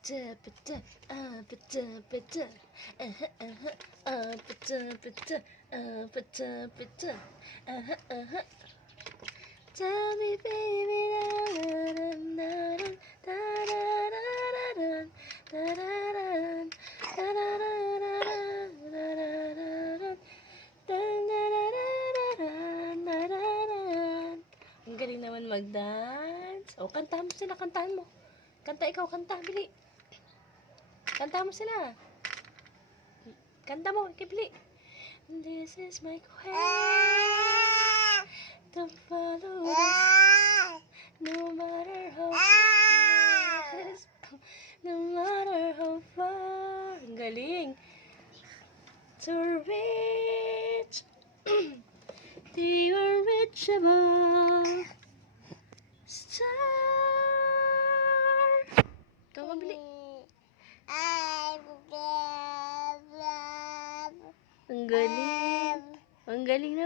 Tell me, baby, ang galing naman mag-dance. O, kantahan mo sila, kantahan mo. Kanta ikaw, kanta, bili. Kanta mo sila. Kanta mo, kibili. This is my quest to follow the sun, no matter how far, no matter how far. Ang galing. To reach the unreachable star. Ikaw, mabili. Ang galing. Ang galing na.